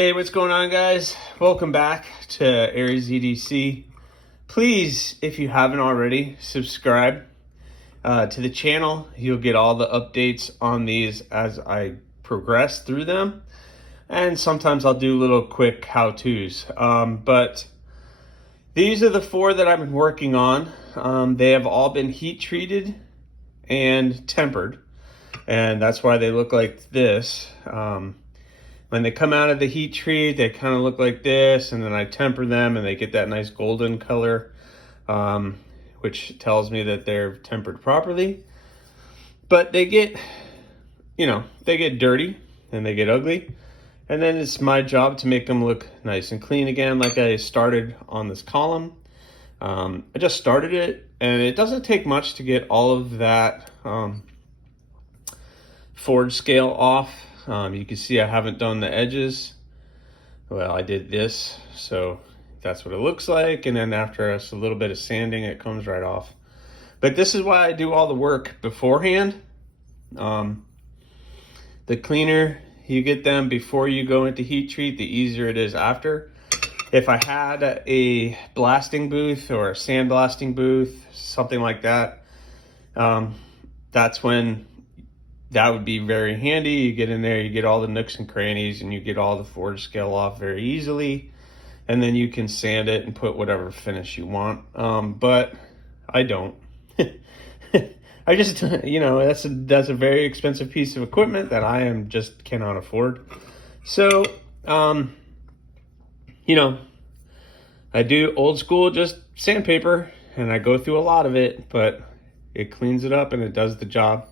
Hey, what's going on, guys? Welcome back to Aries EDC. Please, if you haven't already, subscribe to the channel. You'll get all the updates on these as I progress through them. And sometimes I'll do little quick how-tos. But these are the 4 that I've been working on. They have all been heat treated and tempered. And that's why they look like this. When they come out of the heat treat, they kind of look like this, and then I temper them and they get that nice golden color, which tells me that they're tempered properly. But they get, they get dirty and they get ugly. And then it's my job to make them look nice and clean again, like I started on this column. I just started it, and it doesn't take much to get all of that forge scale off. You can see I haven't done the edges. Well, I did this, so that's what it looks like. And then after a little bit of sanding, it comes right off. But this is why I do all the work beforehand. The cleaner you get them before you go into heat treat, the easier it is after. If I had a blasting booth or a sandblasting booth, something like that, that's when that would be very handy. You get in there, you get all the nooks and crannies, and you get all the forge scale off very easily. And then you can sand it and put whatever finish you want. But I don't. I just, that's a very expensive piece of equipment that I just cannot afford. So, I do old school, just sandpaper, and I go through a lot of it, but it cleans it up and it does the job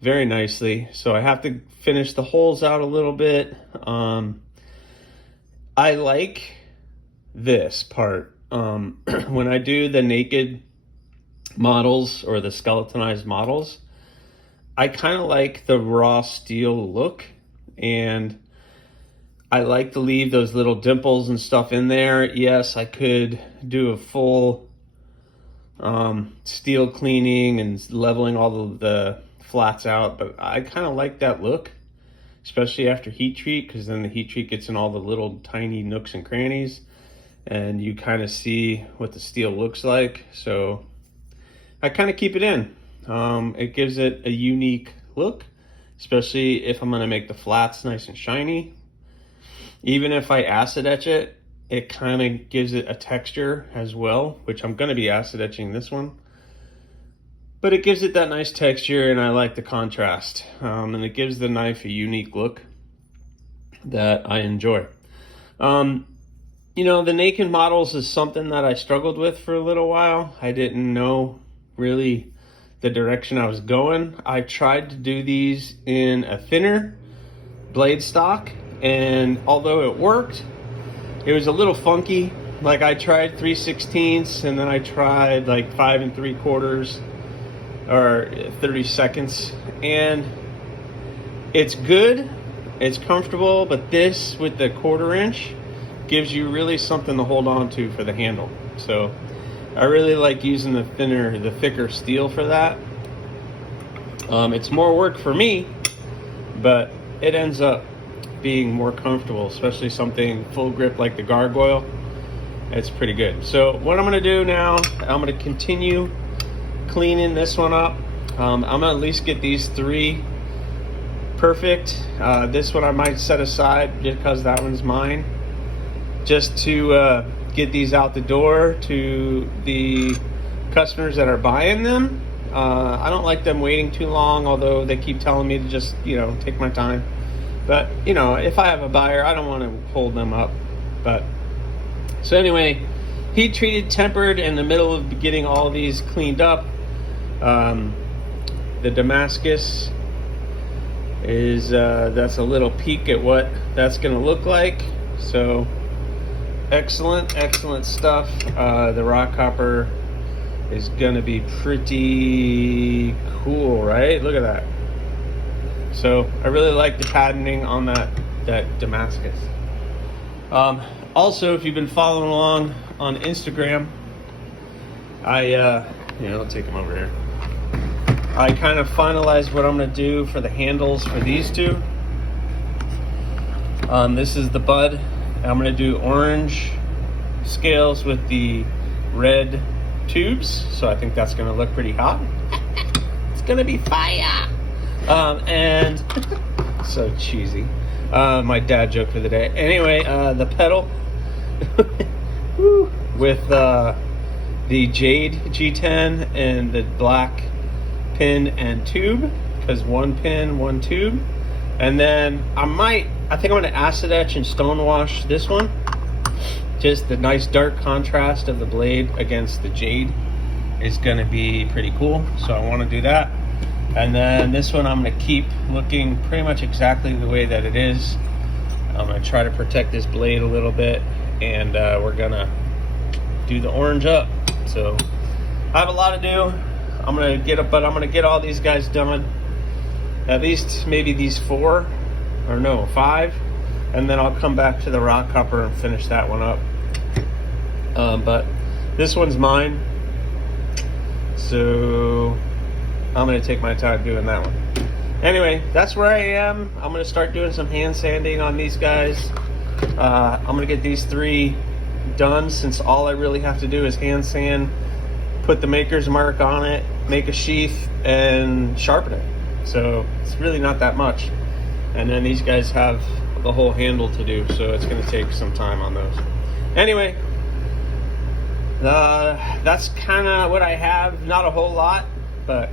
very nicely. So I have to finish the holes out a little bit. I like this part. When I do the naked models or the skeletonized models, I kind of like the raw steel look, and I like to leave those little dimples and stuff in there. Yes, I could do a full steel cleaning and leveling all of the flats out, but I kind of like that look, especially after heat treat, because then the heat treat gets in all the little tiny nooks and crannies and you kind of see what the steel looks like. So I kind of keep it in. It gives it a unique look, especially if I'm going to make the flats nice and shiny. Even if I acid etch it, it kind of gives it a texture as well, which I'm going to be acid etching this one. But it gives it that nice texture, and I like the contrast. And it gives the knife a unique look that I enjoy. The naked models is something that I struggled with for a little while. I didn't know really the direction I was going. I tried to do these in a thinner blade stock, and although it worked, it was a little funky. Like I tried 3/16, and then I tried like 5 3/4 or 30 seconds, and it's good, it's comfortable, but this with the 1/4 inch gives you really something to hold on to for the handle. So I really like using the thicker steel for that. It's more work for me, but it ends up being more comfortable, especially something full grip like the gargoyle. It's pretty good. So what I'm going to do now, I'm going to continue cleaning this one up. I'm gonna at least get these 3 perfect. This one I might set aside because that one's mine, just to get these out the door to the customers that are buying them. I don't like them waiting too long, although they keep telling me to just take my time. But if I have a buyer, I don't want to hold them up. But so anyway, heat treated, tempered, in the middle of getting all of these cleaned up. The Damascus is that's a little peek at what that's gonna look like. So excellent stuff. The Rockhopper is gonna be pretty cool, right? Look at that. So I really like the patterning on that Damascus. Also, if you've been following along on Instagram, I'll take them over here. I kind of finalized what I'm going to do for the handles for these two. This is the bud. I'm gonna do orange scales with the red tubes, so I think that's gonna look pretty hot. It's gonna be fire. And so cheesy. My dad joke for the day. Anyway, the pedal with the jade G10 and the black pin and tube, because one pin, one tube. And then I think I'm gonna acid etch and stone wash this one. Just the nice dark contrast of the blade against the jade is gonna be pretty cool. So I wanna do that. And then this one I'm gonna keep looking pretty much exactly the way that it is. I'm gonna try to protect this blade a little bit, and we're gonna do the orange up. So I have a lot to do. I'm gonna get all these guys done. At least maybe these 4, or no, 5. And then I'll come back to the Rockhopper and finish that one up. But this one's mine. So I'm gonna take my time doing that one. Anyway, that's where I am. I'm gonna start doing some hand sanding on these guys. I'm gonna get these 3 done, since all I really have to do is hand sand, put the maker's mark on it, make a sheath, and sharpen it. So it's really not that much. And then these guys have the whole handle to do, so it's gonna take some time on those. Anyway, that's kind of what I have. Not a whole lot, but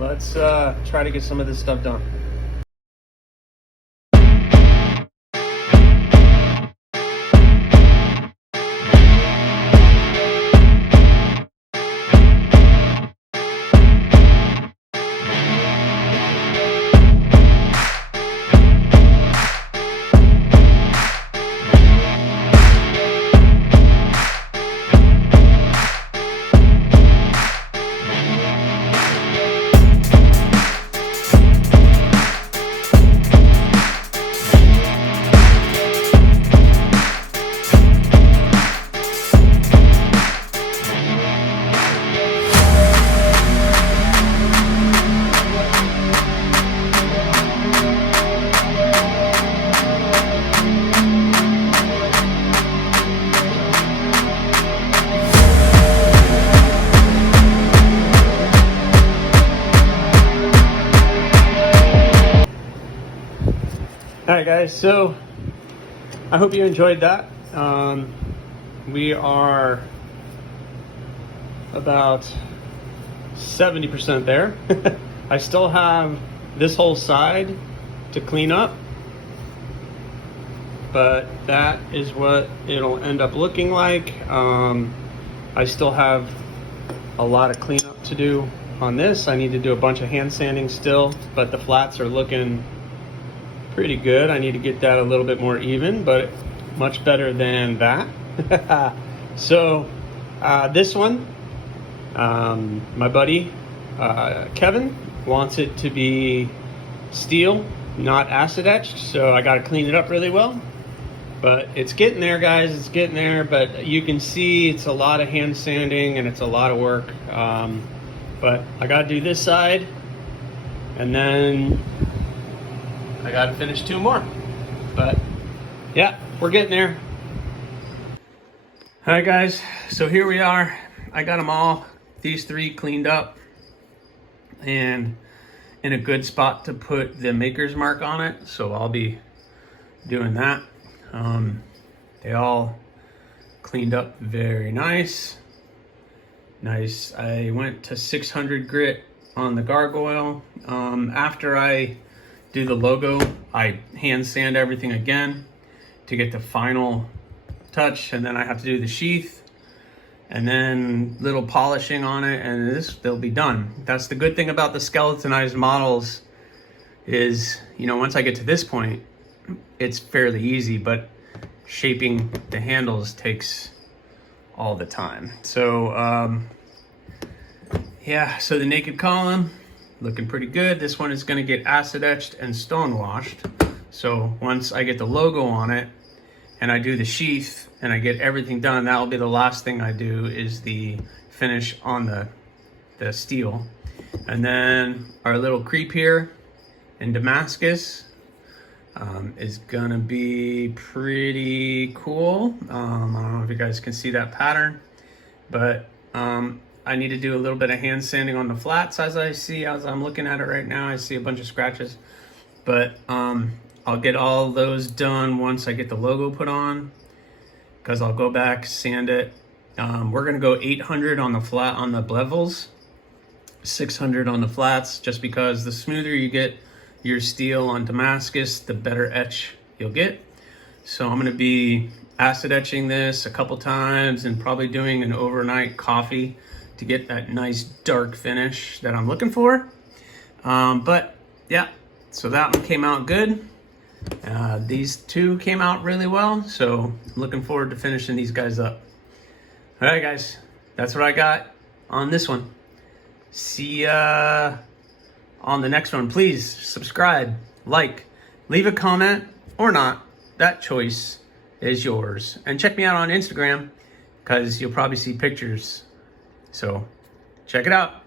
let's try to get some of this stuff done. Alright guys, so I hope you enjoyed that. We are about 70% there. I still have this whole side to clean up, but that is what it'll end up looking like. I still have a lot of cleanup to do on this. I need to do a bunch of hand sanding still, but the flats are looking pretty good. I need to get that a little bit more even, but much better than that. So this one, my buddy Kevin wants it to be steel, not acid etched, so I got to clean it up really well. But it's getting there, guys. It's getting there, but you can see it's a lot of hand sanding and it's a lot of work. But I got to do this side, and then I got to finish 2 more. But yeah, we're getting there. All right, guys. So here we are. I got them all, these 3 cleaned up and in a good spot to put the maker's mark on it. So I'll be doing that. They all cleaned up very nice. Nice. I went to 600 grit on the gargoyle. After I do the logo, I hand sand everything again to get the final touch, and then I have to do the sheath and then little polishing on it, and they'll be done. That's the good thing about the skeletonized models is, you know, once I get to this point, it's fairly easy, but shaping the handles takes all the time. So yeah, so the naked column looking pretty good. This one is going to get acid etched and stone washed. So once I get the logo on it and I do the sheath and I get everything done, that'll be the last thing I do, is the finish on the steel. And then our little creep here in Damascus, is gonna be pretty cool. I don't know if you guys can see that pattern, but I need to do a little bit of hand sanding on the flats as I'm looking at it right now. I see a bunch of scratches, but I'll get all those done once I get the logo put on, because I'll go back, sand it. We're gonna go 800 on the flat on the levels, 600 on the flats, just because the smoother you get your steel on Damascus, the better etch you'll get. So I'm gonna be acid etching this a couple times and probably doing an overnight coffee to get that nice dark finish that I'm looking for. But yeah, so that one came out good. These two came out really well, so I'm looking forward to finishing these guys up. All right, guys, that's what I got on this one. See ya on the next one. Please subscribe, like, leave a comment or not. That choice is yours. And check me out on Instagram, because you'll probably see pictures. So check it out.